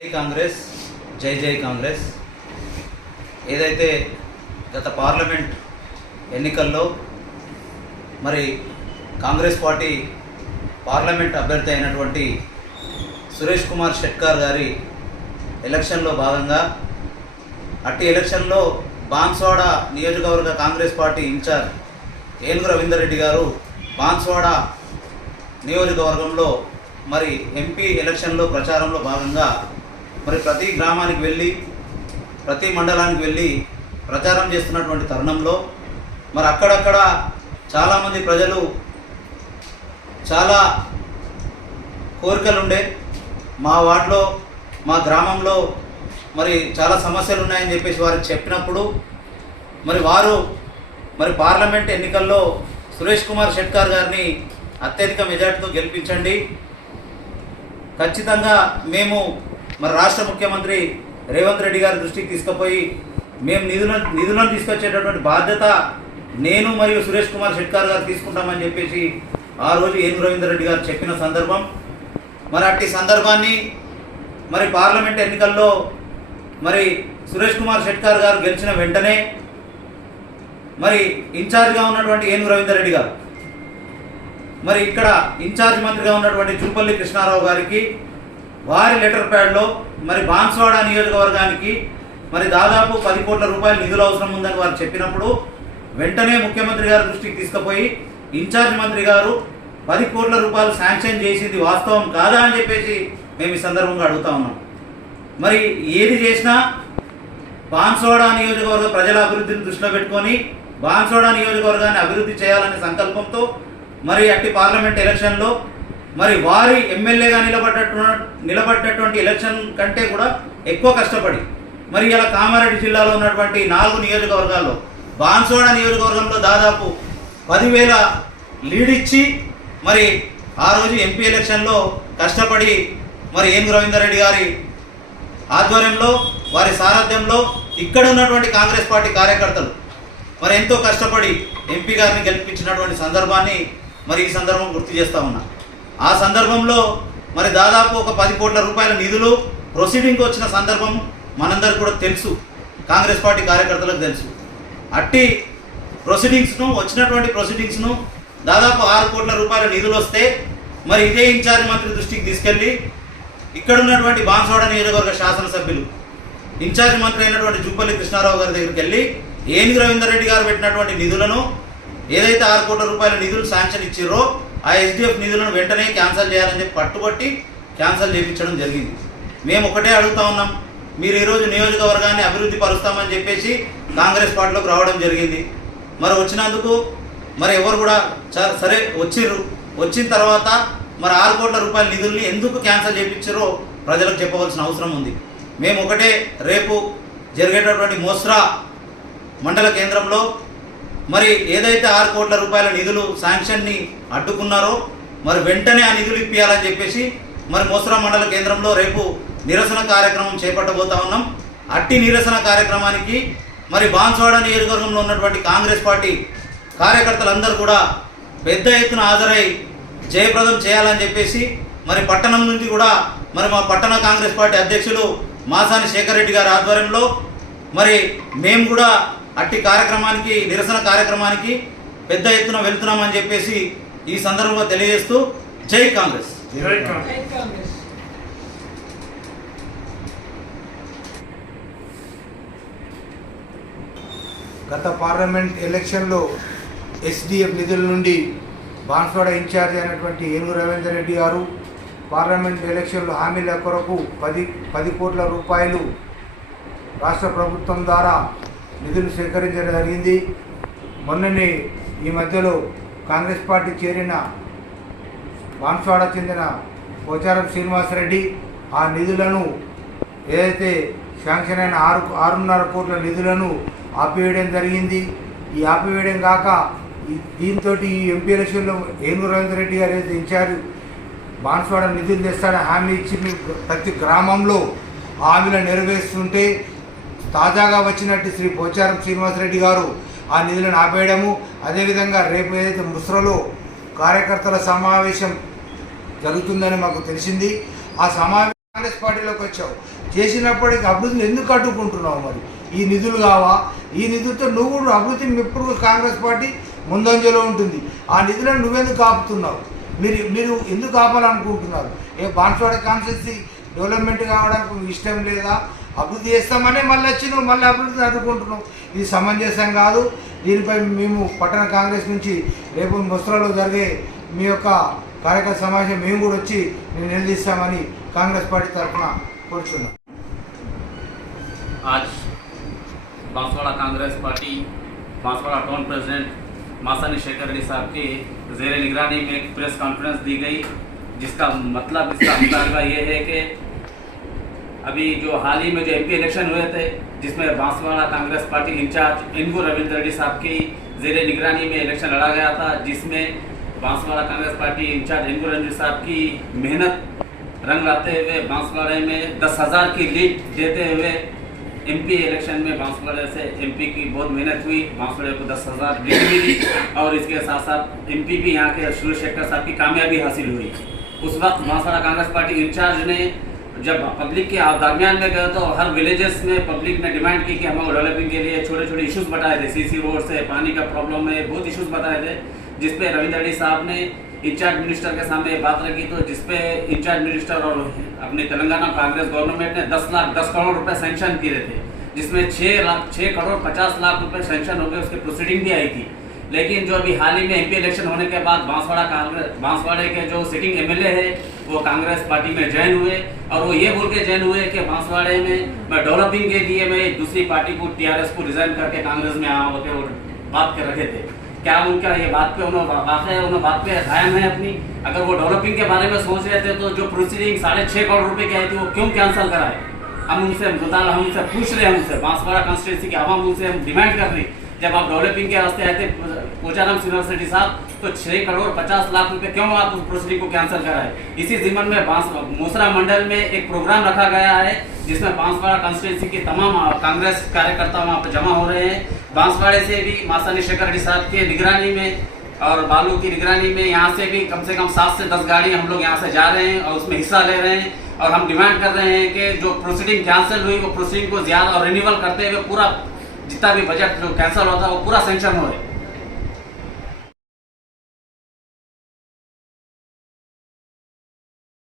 జై కాంగ్రెస్ జై జై కాంగ్రెస్. ఏదైతే గత పార్లమెంట్ ఎన్నికల్లో మరి కాంగ్రెస్ పార్టీ పార్లమెంట్ అభ్యర్థి అయినటువంటి సురేష్ కుమార్ షెట్కార్ గారి ఎలక్షన్లో భాగంగా అట్టి ఎలక్షన్లో బాన్స్వాడ నియోజకవర్గ కాంగ్రెస్ పార్టీ ఇన్ఛార్జ్ ఏనుగు రవీందర్ రెడ్డి గారు బాన్స్వాడ నియోజకవర్గంలో మరి ఎంపీ ఎలక్షన్లో ప్రచారంలో భాగంగా మరి ప్రతి గ్రామానికి వెళ్ళి ప్రతి మండలానికి వెళ్ళి ప్రచారం చేస్తున్నటువంటి తరుణంలో మరి అక్కడక్కడ చాలామంది ప్రజలు చాలా కోరికలు ఉండే మా వార్డులో మా గ్రామంలో మరి చాలా సమస్యలు ఉన్నాయని చెప్పేసి వారికి చెప్పినప్పుడు మరి వారు మరి పార్లమెంట్ ఎన్నికల్లో సురేష్ కుమార్ షెట్కార్ గారిని అత్యధిక మెజార్టీతో గెలిపించండి. ఖచ్చితంగా మేము మరి రాష్ట్ర ముఖ్యమంత్రి రేవంత్ రెడ్డి గారి దృష్టికి తీసుకుపోయి మేము నిధులను నిధులను తీసుకొచ్చేటటువంటి బాధ్యత నేను మరియు సురేష్ కుమార్ షెట్కార్ గారు తీసుకుంటామని చెప్పేసి ఆ రోజు ఏనుగు రవీందర్ రెడ్డి గారు చెప్పిన సందర్భం. మరి అట్టి సందర్భాన్ని మరి పార్లమెంట్ ఎన్నికల్లో మరి సురేష్ కుమార్ షెట్కార్ గారు గెలిచిన వెంటనే మరి ఇన్ఛార్జ్గా ఉన్నటువంటి ఏనుగు రవీందర్ రెడ్డి గారు మరి ఇక్కడ ఇన్ఛార్జ్ మంత్రిగా ఉన్నటువంటి జూపల్లి కృష్ణారావు గారికి వారి లెటర్ ప్యాడ్లో మరి బాన్స్వాడ నియోజకవర్గానికి మరి దాదాపు పది కోట్ల రూపాయల నిధులు అవసరం ఉందని వారు చెప్పినప్పుడు వెంటనే ముఖ్యమంత్రి గారి దృష్టికి తీసుకుపోయి ఇన్ఛార్జ్ మంత్రి గారు పది కోట్ల రూపాయలు శాంక్షన్ చేసింది వాస్తవం కాదా అని చెప్పేసి మేము ఈ సందర్భంగా అడుగుతా ఉన్నాం. మరి ఏది చేసినా బాన్సోడా నియోజకవర్గ ప్రజల అభివృద్ధిని దృష్టిలో పెట్టుకొని బాన్సోడా నియోజకవర్గాన్ని అభివృద్ధి చేయాలనే సంకల్పంతో మరి అట్టి పార్లమెంట్ ఎలక్షన్లో మరి వారి ఎమ్మెల్యేగా నిలబడ్డట్టు నిలబడ్డటువంటి ఎలక్షన్ కంటే కూడా ఎక్కువ కష్టపడి మరి ఇలా కామారెడ్డి జిల్లాలో ఉన్నటువంటి నాలుగు నియోజకవర్గాల్లో బాన్సోడ నియోజకవర్గంలో దాదాపు పదివేల లీడ్ ఇచ్చి మరి ఆ రోజు ఎంపీ ఎలక్షన్లో కష్టపడి మరి ఏనుగు రవీందర్రెడ్డి గారి ఆధ్వర్యంలో వారి సారథ్యంలో ఇక్కడ ఉన్నటువంటి కాంగ్రెస్ పార్టీ కార్యకర్తలు మరి ఎంతో కష్టపడి ఎంపీ గారిని గెలిపించినటువంటి సందర్భాన్ని మరి ఈ సందర్భం గుర్తు చేస్తా ఉన్నా. ఆ సందర్భంలో మరి దాదాపు ఒక పది కోట్ల రూపాయల నిధులు ప్రొసీడింగ్కి వచ్చిన సందర్భం మనందరికి కూడా తెలుసు. కాంగ్రెస్ పార్టీ కార్యకర్తలకు తెలుసు. అట్టి ప్రొసీడింగ్స్ను వచ్చినటువంటి ప్రొసీడింగ్స్ను దాదాపు ఆరు కోట్ల రూపాయల నిధులు వస్తే మరి ఇదే ఇన్ఛార్జ్ మంత్రి దృష్టికి తీసుకెళ్ళి ఇక్కడ ఉన్నటువంటి బాన్సవాడ నియోజకవర్గ శాసనసభ్యులు ఇన్ఛార్జ్ మంత్రి అయినటువంటి జూపల్లి కృష్ణారావు గారి దగ్గరికి వెళ్ళి ఏనుగు రవీందర్ రెడ్డి గారు పెట్టినటువంటి నిధులను ఏదైతే ఆరు కోట్ల రూపాయల నిధులు శాంక్షన్ ఇచ్చిర్రో ఆ ఎస్డిఎఫ్ నిధులను వెంటనే క్యాన్సిల్ చేయాలని చెప్పి పట్టుబట్టి క్యాన్సిల్ చేయించడం జరిగింది. మేము ఒకటే అడుగుతా ఉన్నాం మీరు ఈరోజు నియోజకవర్గాన్ని అభివృద్ధి పరుస్తామని చెప్పేసి కాంగ్రెస్ పార్టీలోకి రావడం జరిగింది. మరి వచ్చినందుకు మరి ఎవరు కూడా చ- సరే వచ్చిర్రు. వచ్చిన తర్వాత మరి ఆరు కోట్ల రూపాయల నిధుల్ని ఎందుకు క్యాన్సిల్ చేయించారో ప్రజలకు చెప్పవలసిన అవసరం ఉంది. మేము ఒకటే రేపు జరిగేటటువంటి మోస్రా మండల కేంద్రంలో మరి ఏదైతే ఆరు కోట్ల రూపాయల నిధులు శాంక్షన్ని అడ్డుకున్నారో మరి వెంటనే ఆ నిధులు ఇప్పించాలని చెప్పేసి మరి మోసరా మండల కేంద్రంలో రేపు నిరసన కార్యక్రమం చేపట్టబోతా ఉన్నాం. అట్టి నిరసన కార్యక్రమానికి మరి బాన్స్వాడ నియోజకవర్గంలో ఉన్నటువంటి కాంగ్రెస్ పార్టీ కార్యకర్తలందరూ కూడా పెద్ద ఎత్తున హాజరై జయప్రదం చేయాలని చెప్పేసి మరి పట్టణం నుంచి కూడా మరి మా పట్టణ కాంగ్రెస్ పార్టీ అధ్యక్షులు మాసాని శేఖర్ రెడ్డి గారి ఆధ్వర్యంలో మరి మేము కూడా అట్టి కార్యక్రమానికి నిరసన కార్యక్రమానికి పెద్ద ఎత్తున వెళ్తున్నామని చెప్పేసి ఈ సందర్భంగా తెలియజేస్తూ జై కాంగ్రెస్. జై కాంగ్రెస్. గత పార్లమెంట్ ఎలక్షన్లో ఎస్డిఎఫ్ నిధుల నుండి బాన్స్వాడ ఇన్ఛార్జ్ అయినటువంటి ఏనుగు రవీందర్ రెడ్డి గారు పార్లమెంట్ ఎలక్షన్లో హామీల కొరకు పది పది కోట్ల రూపాయలు రాష్ట్ర ప్రభుత్వం ద్వారా నిధులు సేకరించడం జరిగింది. మొన్ననే ఈ మధ్యలో కాంగ్రెస్ పార్టీ చేరిన బాన్స్వాడ చెందిన పోచారం శ్రీనివాసరెడ్డి ఆ నిధులను ఏదైతే శాంక్షన్ అయిన ఆరు ఆరున్నర కోట్ల నిధులను ఆపివేయడం జరిగింది. ఈ ఆపివేయడం కాక దీంతో ఈ ఎంపీ ఎలక్షన్లో ఏనుగు రవీంద్ర రెడ్డి గారు ఏదైతే ఇన్ఛార్జ్ బాన్స్వాడ నిధులు తెస్తాడని హామీ ఇచ్చి ప్రతి గ్రామంలో హామీలు నెరవేరుస్తుంటే తాజాగా వచ్చినట్టు శ్రీ పోచారం శ్రీనివాసరెడ్డి గారు ఆ నిధులను ఆపేయడము అదేవిధంగా రేపు ఏదైతే ముస్రలో కార్యకర్తల సమావేశం జరుగుతుందని మాకు తెలిసింది. ఆ సమావేశం కాంగ్రెస్ పార్టీలోకి వచ్చావు. చేసినప్పటికీ అభివృద్ధిని ఎందుకు అడ్డుకుంటున్నావు మరి? ఈ నిధులు కావా? ఈ నిధులతో నువ్వు అభివృద్ధిని ఎప్పుడు కాంగ్రెస్ పార్టీ ముందంజలో ఉంటుంది. ఆ నిధులను నువ్వెందుకు ఆపుతున్నావు? మీరు మీరు ఎందుకు ఆపాలనుకుంటున్నారు? ఏ బాన్స్వాడ కాన్స్టిట్యూన్సీ డెవలప్మెంట్ కావడానికి ఇష్టం లేదా? అభివృద్ధి చేస్తామని మళ్ళీ వచ్చి నువ్వు మళ్ళీ అభివృద్ధిని అడ్డుకుంటున్నావు ఇది సమంజసం కాదు దీనిపై మేము పట్టణ కాంగ్రెస్ నుంచి రేపు ముసలలో జరిగే మీ యొక్క కార్యకర్త సమావేశం మేము కూడా వచ్చి మేము నిలదీస్తామని కాంగ్రెస్ పార్టీ తరఫున కోరుచున్నాం आज Banswara Congress party Banswara town president Masani Shekhar Ali Sahab के जेर निगरानी में एक प्रेस कॉन्फ्रेंस दी गई जिसका मतलब इसका मुतालबा ये है कि अभी जो हाल ही में जो एमपी इलेक्शन हुए थे, जिसमें बांसवाड़ा कांग्रेस पार्टी इंचार्ज इनको रविंद्र रेड्डी साहब की जेर निगरानी में इलेक्शन लड़ा गया था, जिसमें बांसवाड़ा कांग्रेस पार्टी इंचार्ज इनको रेड्डी साहब की मेहनत रंग लाते हुए बांसवाड़े में दस हज़ार की लीड देते हुए एमपी इलेक्शन में बांसवाड़े से एमपी की बहुत मेहनत हुई, बांसवाड़े को दस हज़ार लीड मिली और इसके साथ साथ एमपी भी यहाँ के सुरेश शेखर साहब की कामयाबी हासिल हुई। उस वक्त बांसवाड़ा कांग्रेस पार्टी इंचार्ज ने जब पब्लिक के दरमियान में गए तो हर विलेजेस में पब्लिक ने डिमांड की कि हमें डेवलपिंग के लिए छोटे छोटे इश्यूज़ बताए थे सीसी रोड से, पानी का प्रॉब्लम है बहुत इश्यूज़ बताए थे, जिसपे रविंद्र रेड्डी साहब ने इंचार्ज मिनिस्टर के सामने बात रखी तो जिसपे इंचार्ज मिनिस्टर और अपने तेलंगाना कांग्रेस गवर्नमेंट ने 10 लाख 10 करोड़ रुपए सेंक्शन किए थे, जिसमें छः लाख छः करोड़ 50 लाख रुपए सेंक्शन हो गए, उसकी प्रोसीडिंग भी आई थी। लेकिन जो अभी हाल ही में एमपी इलेक्शन होने के बाद बांसवाड़ा कांग्रेस, बांसवाड़े के जो सिटिंग एमएलए है, वो कांग्रेस पार्टी में ज्वाइन हुए और वो ये बोल के ज्वाइन हुए कि बांसवाड़े में मैं डेवलपिंग के लिए मैं दूसरी पार्टी को टीआरएस को रिजाइन करके कांग्रेस में आया होते और बात कर रखे थे। क्या उनका ये बात पे उन्होंने वाकई उन्होंने बात पे कायम है अपनी? अगर वो डेवलपिंग के बारे में सोच रहे थे तो जो प्रोसीडिंग साढ़े छः करोड़ रुपए की आई थी, वो क्यों कैंसिल कराए? हम उनसे मुताल हम उनसे पूछ रहे हैं उनसे। बांसवाड़ा कॉन्स्टिट्यूंसी के आवाम उनसे हम डिमांड कर रहे जब आप डेवलपिंग के रास्ते आए थे, पोचाराम यूनिवर्सिटी साहब तो छह करोड़ पचास लाख रुपए क्यों आप उस प्रोसीडिंग को कैंसिल कराए? इसी जिमन में बाँस, मोसरा मंडल में एक प्रोग्राम रखा गया है, जिसमें बांसवाड़ा कॉन्स्टिट्यूंसी के तमाम कांग्रेस कार्यकर्ता वहाँ पर जमा हो रहे हैं। बांसवाड़े से भी मासानी शेखर रेड्डी साहब के निगरानी में और बालू की निगरानी में यहाँ से भी कम से कम सात से दस गाड़ी हम लोग यहाँ से जा रहे हैं और उसमें हिस्सा ले रहे हैं और हम डिमांड कर रहे हैं कि जो प्रोसीडिंग कैंसिल हुई, वो प्रोसीडिंग को ज़्यादा और रिन्यूअल करते हुए पूरा जितना भी बजट जो कैंसल हुआ था वो पूरा सेंक्शन हो